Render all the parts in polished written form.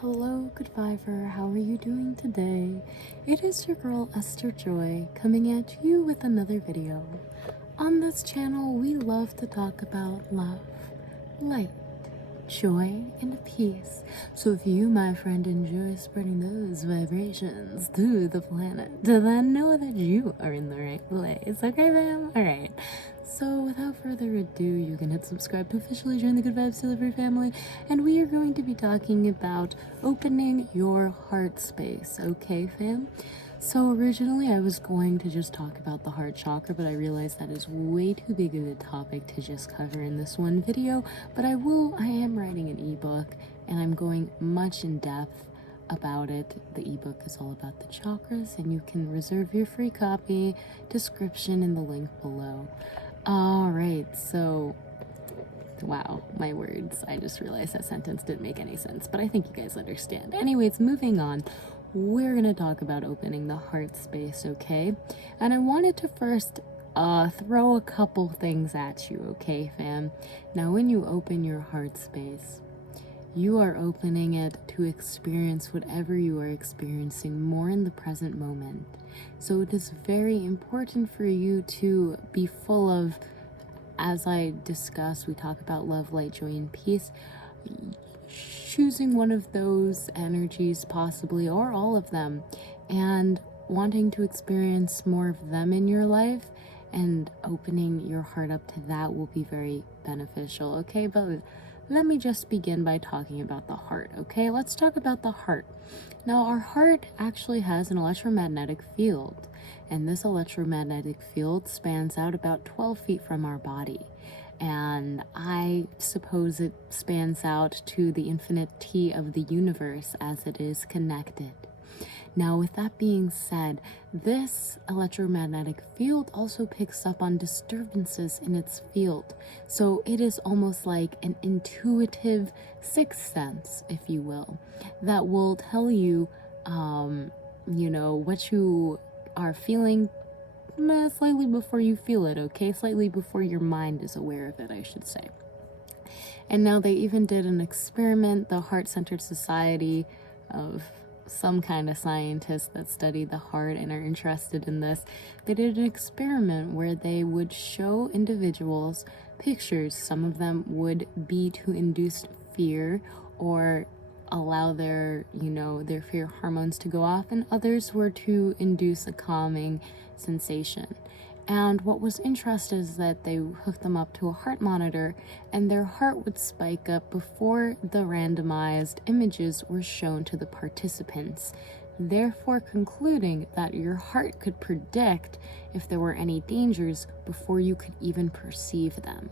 Hello, good Viber. How are you doing today? It is your girl Esther Joy coming at you with another video. On this channel, we love to talk about love, light, joy, and peace. So if you, my friend, enjoy spreading those vibrations through the planet, then know that you are in the right place. Okay, fam? Alright. So without further ado, you can hit subscribe to officially join the Good Vibes Delivery family, and we are going to be talking about opening your heart space. Okay, fam? So originally I was going to just talk about the heart chakra, but I realized that is way too big of a topic to just cover in this one video. But I am writing an ebook and I'm going much in depth about it. The ebook is all about the chakras and you can reserve your free copy, description in the link below. Alright, so wow, my words. I just realized that sentence didn't make any sense, but I think you guys understand. Anyways, moving on. We're gonna talk about opening the heart space, okay? And I wanted to first throw a couple things at you, okay, fam? Now, when you open your heart space, you are opening it to experience whatever you are experiencing more in the present moment. So it is very important for you to be full of, as I discuss, we talk about love, light, joy, and peace, choosing one of those energies possibly, or all of them, and wanting to experience more of them in your life and opening your heart up to that will be very beneficial, okay? But let me just begin by talking about the heart, okay? Let's talk about the heart. Now, our heart actually has an electromagnetic field, and this electromagnetic field spans out about 12 feet from our body. And I suppose it spans out to the infinity of the universe as it is connected. Now, with that being said, this electromagnetic field also picks up on disturbances in its field. So it is almost like an intuitive sixth sense, if you will, that will tell you, what you are feeling slightly before you feel it, okay? Slightly before your mind is aware of it, I should say. And now they even did an experiment, the Heart-Centered Society of some kind of scientists that study the heart and are interested in this. They did an experiment where they would show individuals pictures. Some of them would be to induce fear or allow their fear hormones to go off, and others were to induce a calming sensation. And what was interesting is that they hooked them up to a heart monitor and their heart would spike up before the randomized images were shown to the participants, therefore concluding that your heart could predict if there were any dangers before you could even perceive them.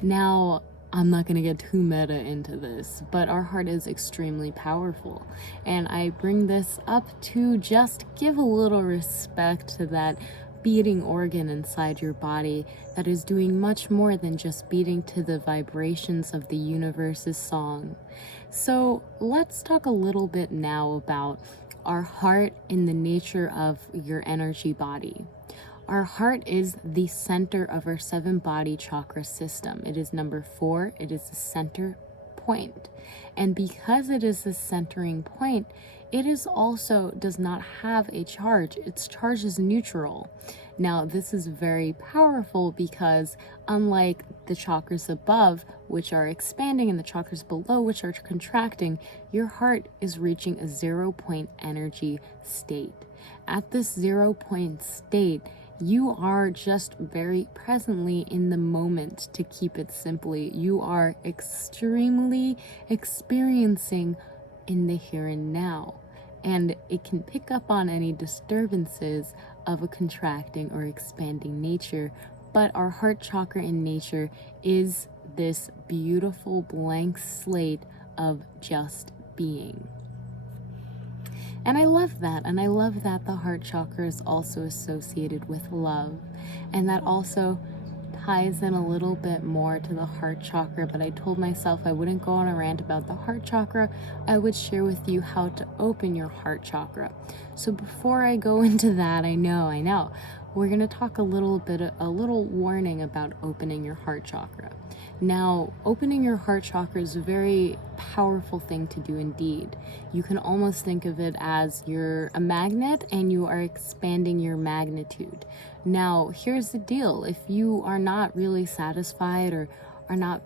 Now, I'm not going to get too meta into this, but our heart is extremely powerful. And I bring this up to just give a little respect to that beating organ inside your body that is doing much more than just beating to the vibrations of the universe's song. So let's talk a little bit now about our heart in the nature of your energy body. Our heart is the center of our 7-body chakra system. It is number 4. It is the center point. And because it is the centering point, it is also does not have a charge. Its charge is neutral. Now, this is very powerful because unlike the chakras above, which are expanding, and the chakras below, which are contracting, your heart is reaching a 0-point energy state. At this 0-point state, you are just very presently in the moment, to keep it simply. You are extremely experiencing in the here and now. And it can pick up on any disturbances of a contracting or expanding nature. But our heart chakra in nature is this beautiful blank slate of just being. And I love that. And I love that the heart chakra is also associated with love. And that also ties in a little bit more to the heart chakra, but I told myself I wouldn't go on a rant about the heart chakra. I would share with you how to open your heart chakra. So before I go into that, I know, we're going to talk a little warning about opening your heart chakra. Now, opening your heart chakra is a very powerful thing to do indeed. You can almost think of it as you're a magnet and you are expanding your magnitude. Now, here's the deal. If you are not really satisfied or are not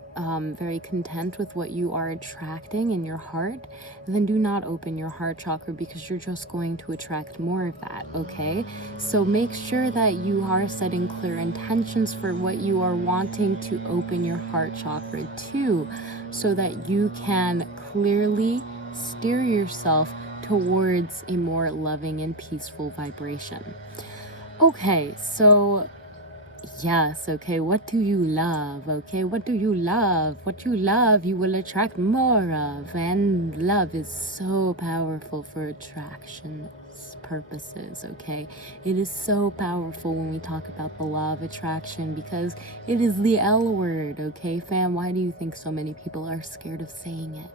very content with what you are attracting in your heart, then do not open your heart chakra, because you're just going to attract more of that, okay? So make sure that you are setting clear intentions for what you are wanting to open your heart chakra to, so that you can clearly steer yourself towards a more loving and peaceful vibration. Okay, so yes, okay, what do you love? Okay, what do you love? What you love, you will attract more of. And love is so powerful for attraction purposes, okay? It is so powerful when we talk about the law of attraction, because it is the L word, okay, fam? Why do you think so many people are scared of saying it?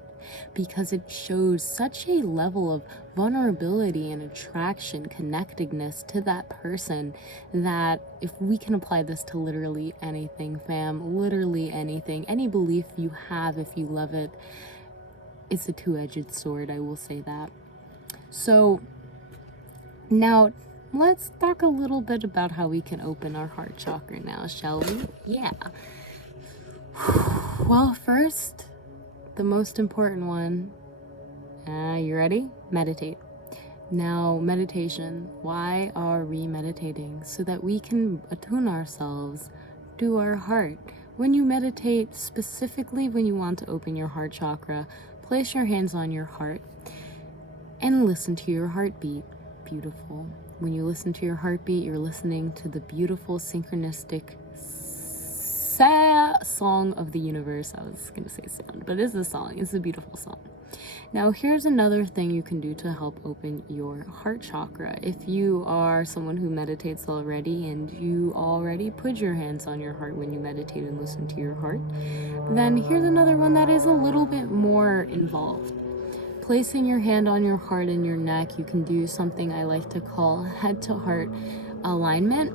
Because it shows such a level of vulnerability and attraction, connectedness to that person, that if we can apply this to literally anything, fam, literally anything, any belief you have, if you love it, it's a two-edged sword, I will say that. So now let's talk a little bit about how we can open our heart chakra now, shall we? Yeah. Well, first, the most important one, you ready? Meditate. Now, meditation. Why are we meditating? So that we can attune ourselves to our heart. When you meditate, specifically when you want to open your heart chakra, place your hands on your heart and listen to your heartbeat. Beautiful. When you listen to your heartbeat, you're listening to the beautiful synchronistic song of the universe. I was gonna say sound, but it's a song. It's a beautiful song. Now, here's another thing you can do to help open your heart chakra. If you are someone who meditates already and you already put your hands on your heart when you meditate and listen to your heart, then here's another one that is a little bit more involved. Placing your hand on your heart and your neck, you can do something I like to call head to heart alignment.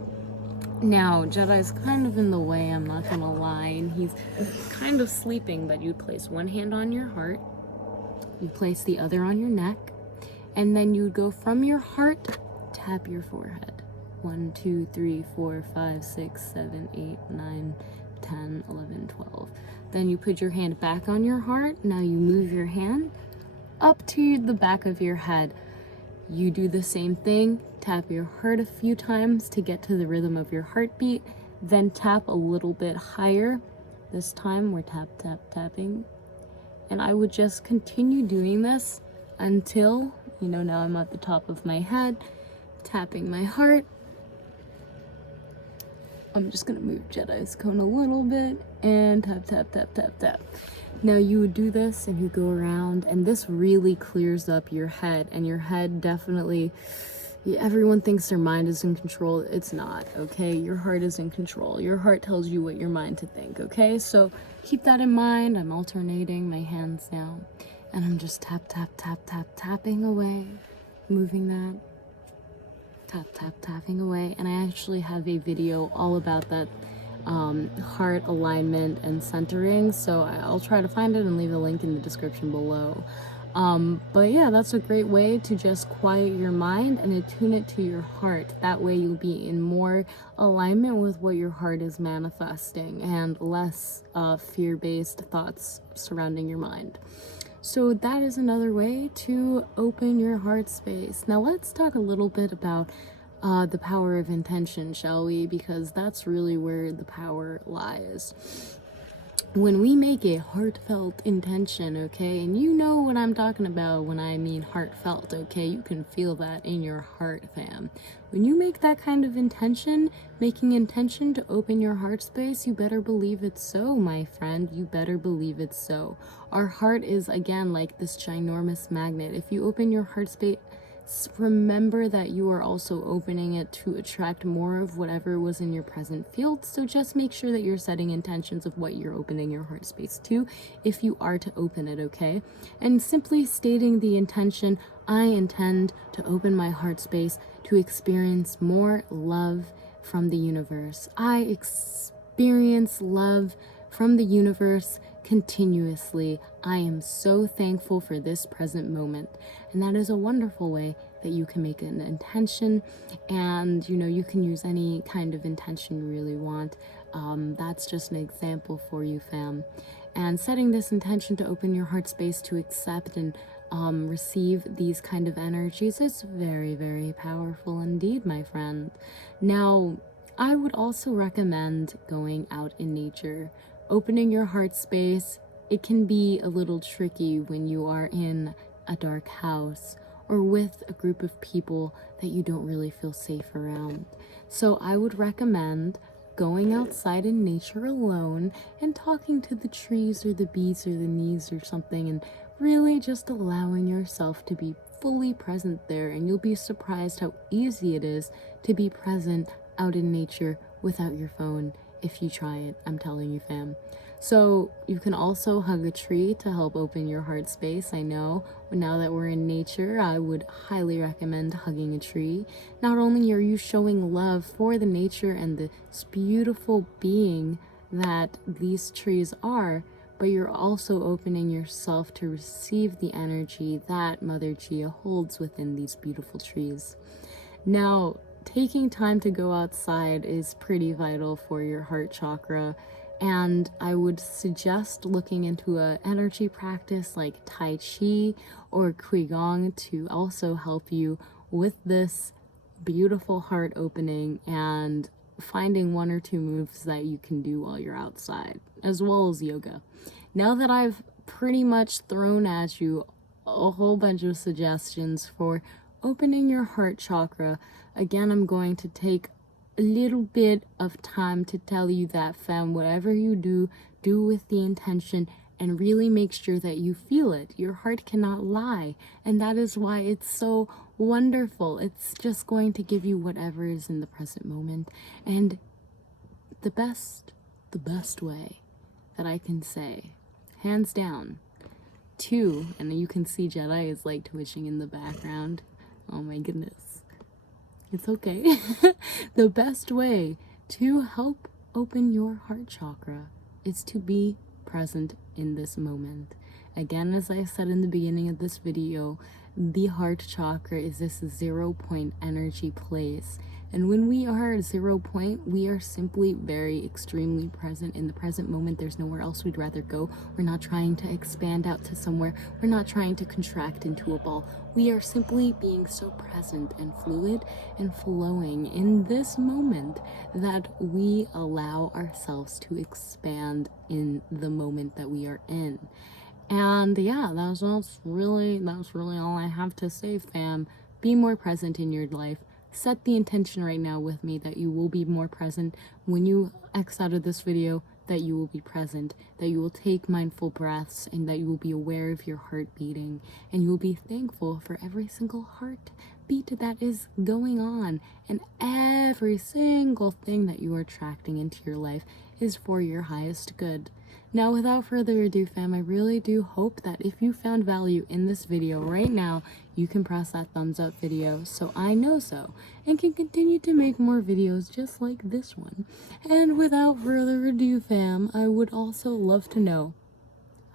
Now, Jedi's kind of in the way, I'm not gonna lie, and he's kind of sleeping, but you place one hand on your heart, you place the other on your neck, and then you go from your heart, tap your forehead. 1, 2, 3, 4, 5, 6, 7, 8, 9, 10, 11, 12. Then you put your hand back on your heart. Now you move your hand up to the back of your head. You do the same thing, tap your heart a few times to get to the rhythm of your heartbeat, then tap a little bit higher. This time we're tapping. And I would just continue doing this until, now I'm at the top of my head, tapping my heart. I'm just gonna move Jedi's cone a little bit and tap, tap, tap, tap, tap. Now you would do this and you go around, and this really clears up your head, and your head definitely, everyone thinks their mind is in control. It's not, okay? Your heart is in control. Your heart tells you what your mind to think, okay? So keep that in mind. I'm alternating my hands now, and I'm just tap, tap, tap, tap, tapping away, moving that, tap, tap, tapping away. And I actually have a video all about that heart alignment and centering, so I'll try to find it and leave a link in the description below. But yeah, that's a great way to just quiet your mind and attune it to your heart. That way you'll be in more alignment with what your heart is manifesting, and less fear-based thoughts surrounding your mind. So that is another way to open your heart space. Now let's talk a little bit about the power of intention, shall we? Because that's really where the power lies. When we make a heartfelt intention, okay, and you know what I'm talking about when I mean heartfelt, okay, you can feel that in your heart, fam. When you make that kind of intention, making intention to open your heart space, you better believe it's so, my friend. You better believe it's so. Our heart is, again, like this ginormous magnet. If you open your heart space, remember that you are also opening it to attract more of whatever was in your present field. So just make sure that you're setting intentions of what you're opening your heart space to, if you are to open it, okay? And simply stating the intention, I intend to open my heart space to experience more love from the universe. I experience love from the universe continuously. I am so thankful for this present moment. And that is a wonderful way that you can make an intention. And you can use any kind of intention you really want. That's just an example for you, fam. And setting this intention to open your heart space to accept and receive these kind of energies is very, very powerful indeed, my friend. Now, I would also recommend going out in nature. Opening your heart space, it can be a little tricky when you are in a dark house or with a group of people that you don't really feel safe around. So I would recommend going outside in nature alone and talking to the trees or the bees or the knees or something, and really just allowing yourself to be fully present there. And you'll be surprised how easy it is to be present out in nature without your phone if you try it. I'm telling you, fam. So you can also hug a tree to help open your heart space. I know now that we're in nature, I would highly recommend hugging a tree. Not only are you showing love for the nature and this beautiful being that these trees are, but you're also opening yourself to receive the energy that Mother Gia holds within these beautiful trees. Now, taking time to go outside is pretty vital for your heart chakra, and I would suggest looking into an energy practice like Tai Chi or Qigong to also help you with this beautiful heart opening and finding one or two moves that you can do while you're outside, as well as yoga. Now that I've pretty much thrown at you a whole bunch of suggestions for opening your heart chakra, again, I'm going to take a little bit of time to tell you that, fam, whatever you do, do with the intention and really make sure that you feel it. Your heart cannot lie, and that is why it's so wonderful. It's just going to give you whatever is in the present moment. And the best way that I can say, hands down, and you can see Jedi is like twitching in the background. Oh my goodness. It's okay. The best way to help open your heart chakra is to be present in this moment. Again, as I said in the beginning of this video, the heart chakra is this 0 point energy place. And when we are 0 point, we are simply very extremely present in the present moment. There's nowhere else we'd rather go. We're not trying to expand out to somewhere. We're not trying to contract into a ball. We are simply being so present and fluid and flowing in this moment that we allow ourselves to expand in the moment that we are in. And yeah, that's really all I have to say, fam. Be more present in your life. Set the intention right now with me that you will be more present when you X out of this video, that you will be present, that you will take mindful breaths, and that you will be aware of your heart beating, and you will be thankful for every single heartbeat that is going on, and every single thing that you are attracting into your life is for your highest good. Now, without further ado, fam, I really do hope that if you found value in this video right now, you can press that thumbs up video so I know so, and can continue to make more videos just like this one. And without further ado, fam, I would also love to know,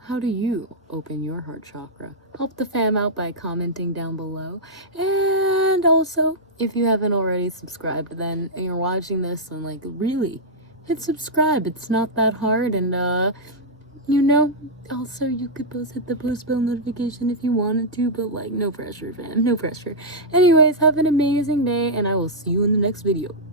how do you open your heart chakra? Help the fam out by commenting down below. And also, if you haven't already subscribed, then and you're watching this and really hit subscribe. It's not that hard, and also you could hit the post bell notification if you wanted to, but no pressure, fam, no pressure. Anyways, have an amazing day, and I will see you in the next video. Peace.